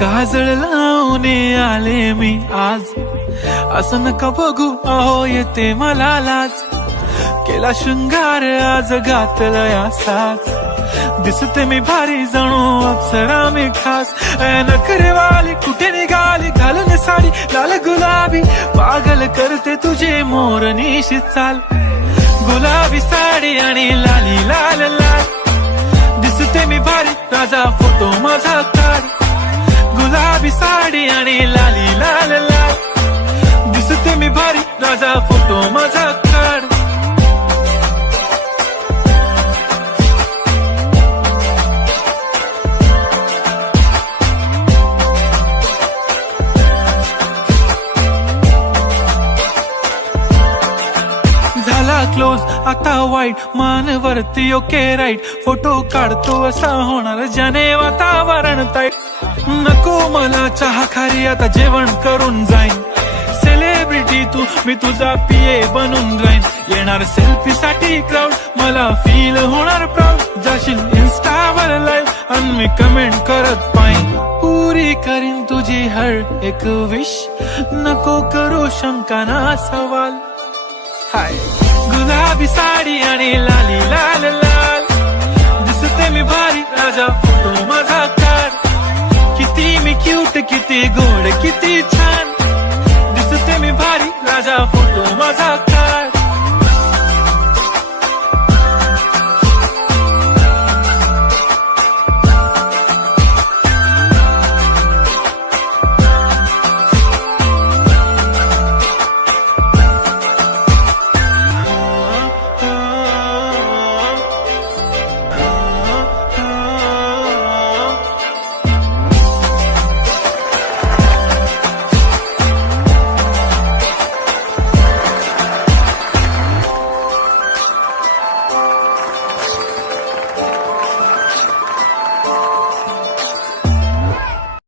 काजळ लावून आले मी आज, असं नका बघू अहो येते मला लाज. केला शृंगार आज घातला या साज, दिसते मी भारी जणू अप्सरा मी खास. नखरेवाली कुठे निघाली घालून साडी लाल गुलाबी, पागल करते तुझे मोरनीशी चाल. गुलाबी साडी आणि लाली लाल लाल, दिसते मी भारी राजा फोटो माझा काढ. गुलाबी साडी आणि लाली लाल लाल, दिसते मी भारी राजा फोटो माझा काढ. झाला क्लोज आता वाईट, मान वरती ओके राईट. फोटो काढतो असा होणार ज्याने वातावरण ताईट. नको मला चहा खारी आता जेवण करून जाईन. सेलिब्रिटी तू मी तुझा पिये बनून राहीन. येणार सेल्फी साठी क्राऊड, मला फील होणार प्राऊड. जाशील इन्स्टावर लाईव्ह आणि मी कमेंट करत पाहिन. पुरी करीन तुझी हर एक विश, नको करू शंका ना सवाल. हाय गुलाबी साडी आणि लाली लाल लाल, दिसते मी भारी राजा फोटो माझा काढ. किती मी क्यूट किती गोड किती छान, दिसते मी भारी राजा फोटो माझा